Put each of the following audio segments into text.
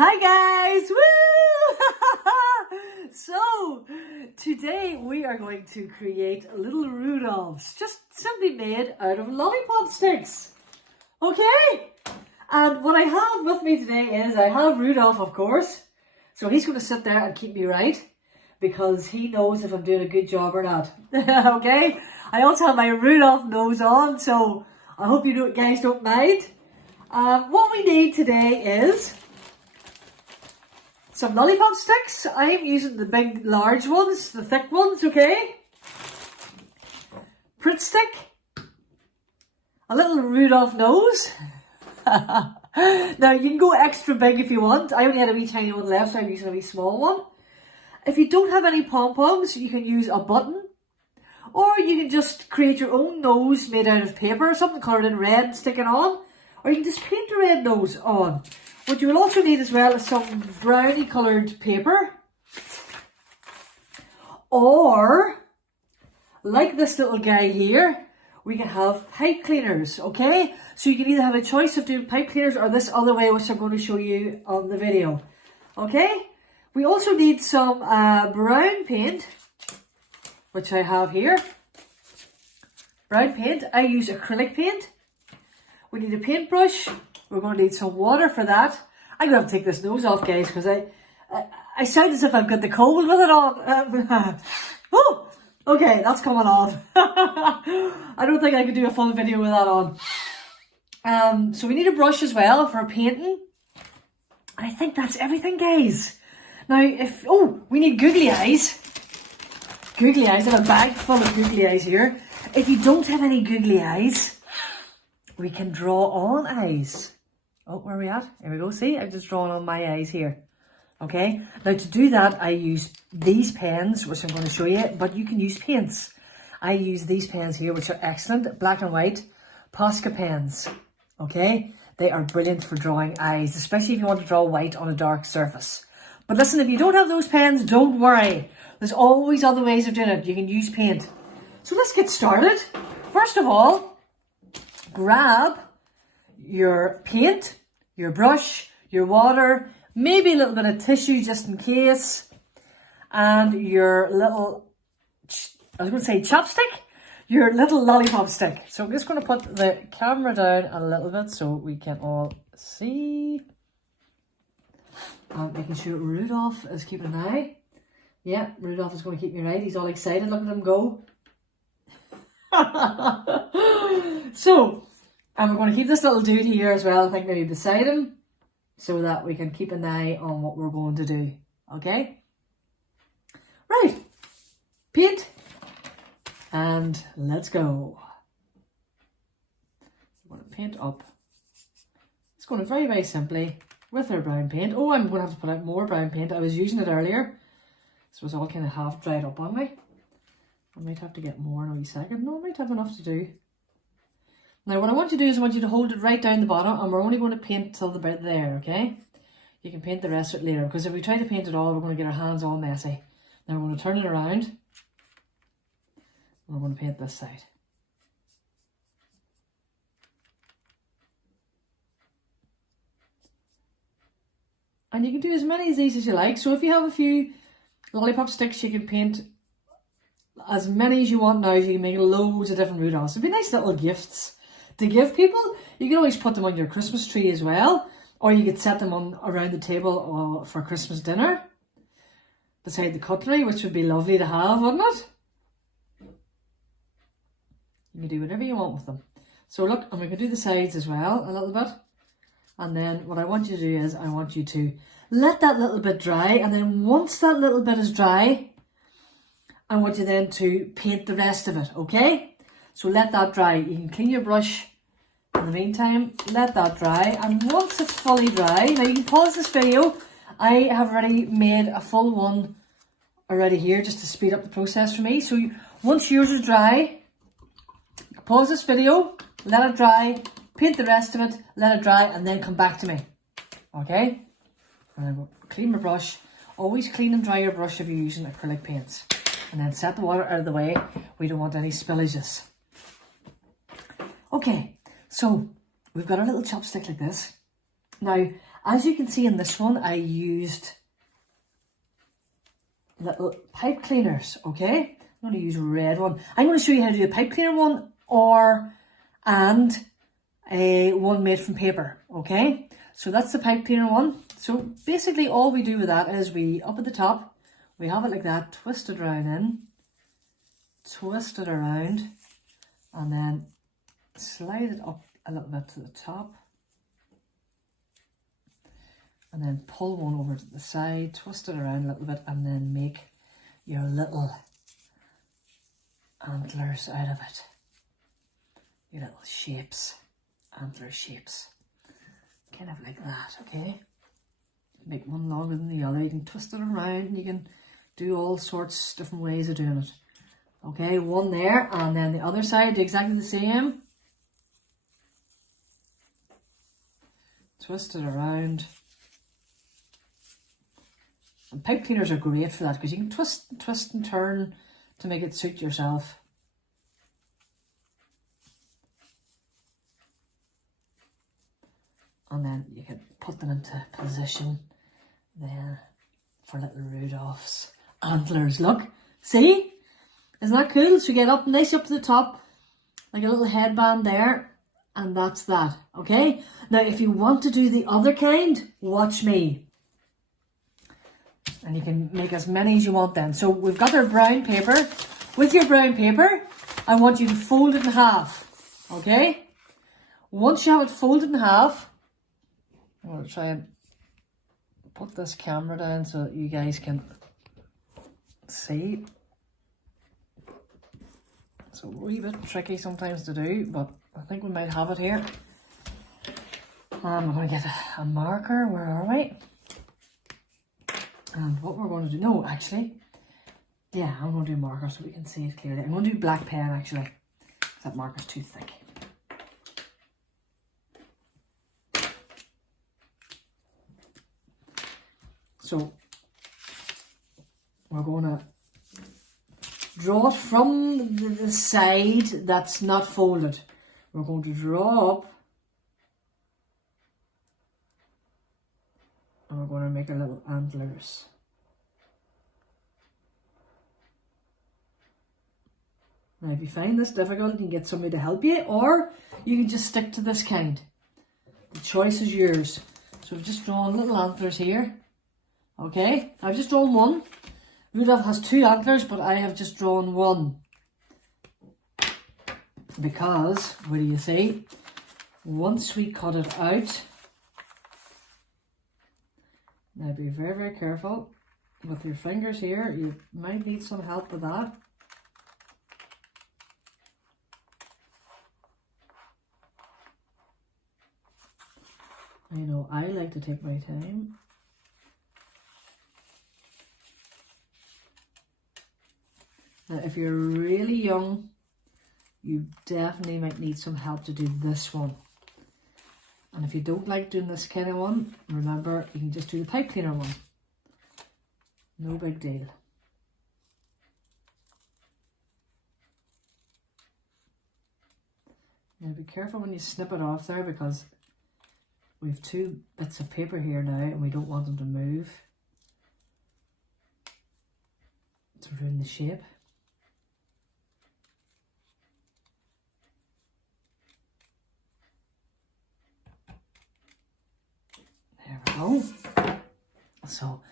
Hi guys! Woo! So, today we are going to create little Rudolphs, just simply made out of lollipop sticks. Okay? And what I have with me today is, I have Rudolph, of course. So he's going to sit there and keep me right, because he knows if I'm doing a good job or not. Okay? I also have my Rudolph nose on, so I hope you guys don't mind. What we need today is some lollipop sticks. I'm using the big, large ones, the thick ones, okay? Print stick. A little Rudolph nose. Now, you can go extra big if you want. I only had a wee tiny one left, so I'm using a wee small one. If you don't have any pom-poms, you can use a button. Or you can just create your own nose made out of paper, something coloured in red and stick it on. Or you can just paint the red nose on. What you will also need as well is some brownie coloured paper. Or, like this little guy here, we can have pipe cleaners, okay? So you can either have a choice of doing pipe cleaners or this other way, which I'm going to show you on the video, okay? We also need some brown paint, which I have here. Brown paint, I use acrylic paint. We need a paintbrush. We're going to need some water for that. I'm going to have to take this nose off, guys, because I sound as if I've got the cold with it on. Oh, okay, that's coming off. I don't think I could do a full video with that on. So we need a brush as well for painting. I think that's everything, guys. Now, we need googly eyes. Googly eyes. I have a bag full of googly eyes here. If you don't have any googly eyes, we can draw on eyes. Oh, where are we at? Here we go. See, I've just drawn on my eyes here. Okay. Now to do that, I use these pens, which I'm going to show you, but you can use paints. I use these pens here, which are excellent. Black and white Posca pens. Okay. They are brilliant for drawing eyes, especially if you want to draw white on a dark surface. But listen, if you don't have those pens, don't worry. There's always other ways of doing it. You can use paint. So let's get started. First of all, grab your paint, your brush, your water, maybe a little bit of tissue just in case, and your little, I was going to say chopstick, your little lollipop stick. So I'm just going to put the camera down a little bit so we can all see. Making sure Rudolph is keeping an eye. Yeah, Rudolph is going to keep me right. He's all excited. Look at him go. So, and we're going to keep this little dude here as well, I think maybe beside him, so that we can keep an eye on what we're going to do. Okay? Right. Paint. And let's go. We're going to paint up. It's going to very, very simply with our brown paint. Oh, I'm going to have to put out more brown paint. I was using it earlier. So it's all kind of half dried up on me. I might have to get more in a wee second. No, I might have enough to do. Now what I want you to do is I want you to hold it right down the bottom, and we're only going to paint till the bit there, okay? You can paint the rest of it later, because if we try to paint it all, we're going to get our hands all messy. Now we're going to turn it around, and we're going to paint this side. And you can do as many of these as you like. So if you have a few lollipop sticks, you can paint as many as you want now. You can make loads of different Rudolphs. It'd be nice little gifts to give people. You can always put them on your Christmas tree as well, or you could set them on around the table for Christmas dinner beside the cutlery, which would be lovely to have, wouldn't it? You can do whatever you want with them. So look, and we can do the sides as well a little bit. And then what I want you to do is I want you to let that little bit dry, and then once that little bit is dry, I want you then to paint the rest of it, okay? So let that dry. You can clean your brush in the meantime. Let that dry. And once it's fully dry, now you can pause this video. I have already made a full one already here just to speed up the process for me. So once yours is dry, pause this video, let it dry, paint the rest of it, let it dry, and then come back to me, okay? And I will clean my brush. Always clean and dry your brush if you're using acrylic paints. And then set the water out of the way. We don't want any spillages. Okay, so we've got a little chopstick like this. Now, As you can see in this one, I used little pipe cleaners, okay? I'm going to use a red one. I'm going to show you how to do a pipe cleaner one and a one made from paper, okay? So that's the pipe cleaner one. So basically all we do with that is we, up at the top, we have it like that, twist it around in, twist it around, and then slide it up a little bit to the top, and then pull one over to the side, twist it around a little bit, and then make your little antlers out of it. Your little shapes, antler shapes, kind of like that, okay? Make one longer than the other. You can twist it around and you can do all sorts of different ways of doing it. Okay, one there, and then the other side, do exactly the same. Twist it around. And pipe cleaners are great for that because you can twist and turn to make it suit yourself. And then you can put them into position there for little Rudolph's antlers. Look, see? Isn't that cool? So you get up nice up to the top, like a little headband there, and that's that, okay? Now, if you want to do the other kind, watch me. And you can make as many as you want then. So we've got our brown paper. With your brown paper, I want you to fold it in half, okay? Once you have it folded in half, I'm going to try and put this camera down so that you guys can see. It's a wee bit tricky sometimes to do, but I think we might have it here. I'm going to get a marker. Where are we? And what we're going to do, no, actually, yeah, I'm going to do a marker so we can see it clearly. I'm going to do black pen, actually. That marker's too thick. So, we're going to draw it from the side that's not folded. We're going to draw up. And we're going to make our little antlers. Now, if you find this difficult, you can get somebody to help you, or you can just stick to this kind. The choice is yours. So I've just drawn little antlers here. Okay, I've just drawn one. Rudolph has two antlers, but I have just drawn one. Because, what do you see? Once we cut it out, now be very, very careful with your fingers here. You might need some help with that. I know I like to take my time. Now, if you're really young, you definitely might need some help to do this one. And if you don't like doing this kind of one, remember, you can just do the pipe cleaner one. No big deal. Now, be careful when you snip it off there because we have two bits of paper here now and we don't want them to move to ruin the shape. There we go. So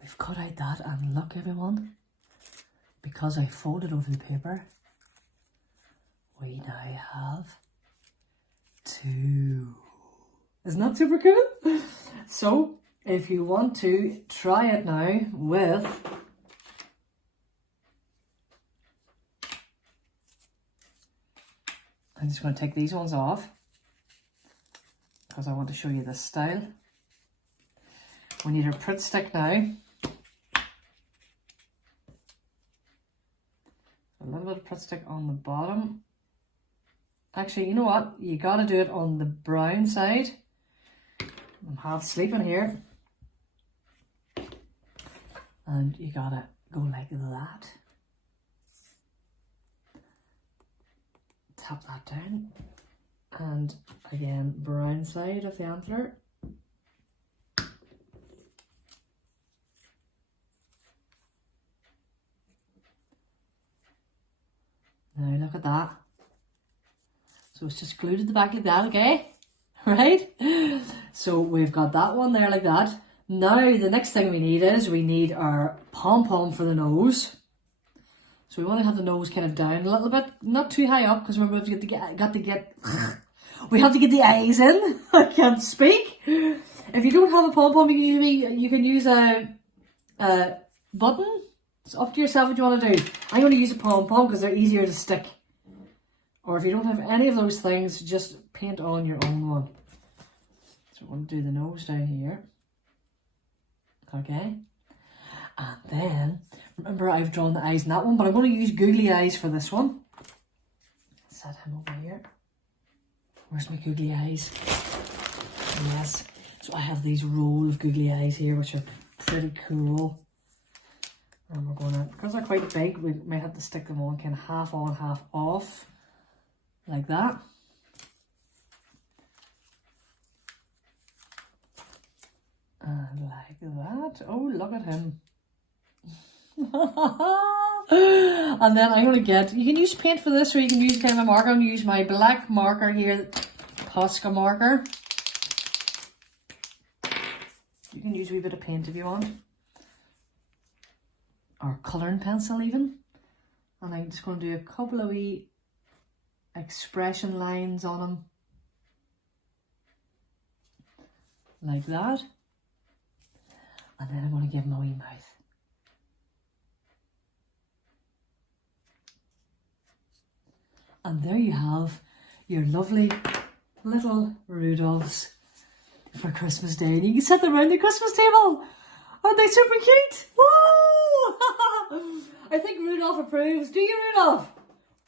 we've cut out that, and look everyone, because I folded over the paper, we now have two. Isn't that super cool? So if you want to try it now with I'm just going to take these ones off because I want to show you this style. We need our Pritt stick now. A little bit of Pritt stick on the bottom. Actually, you know what? You got to do it on the brown side. I'm half sleeping here. And you got to go like that. Tap that down. And again, brown side of the antler. Now look at that. So it's just glued at the back like that, okay? Right? So we've got that one there like that. Now the next thing we need our pom-pom for the nose. So we want to have the nose kind of down a little bit, not too high up, because remember we have to get the eyes in. I can't speak. If you don't have a pom-pom, you can use a button. It's up to yourself what you want to do. I'm going to use a pom-pom because they're easier to stick. Or if you don't have any of those things, just paint on your own one. So we're going to do the nose down here. Okay. And then, remember I've drawn the eyes in that one, but I'm going to use googly eyes for this one. Set him over here. Where's my googly eyes? Yes. So I have these roll of googly eyes here, which are pretty cool. And we're going to, because they're quite big, we might have to stick them on kind of half on, half off. Like that. And like that. Oh, look at him. And then I'm going to get, you can use paint for this, or you can use kind of a marker. I'm going to use my black marker here, Posca marker. You can use a wee bit of paint if you want. Or colouring pencil even. And I'm just going to do a couple of wee expression lines on them. Like that. And then I'm going to give him a wee mouth. And there you have your lovely little Rudolphs for Christmas Day. And you can set them around the Christmas table. Aren't they super cute? Woo! I think Rudolph approves. Do you, Rudolph?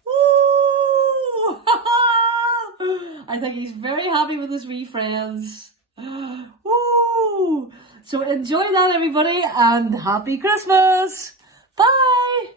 Woo! I think he's very happy with his wee friends. Woo! So enjoy that, everybody, and happy Christmas! Bye!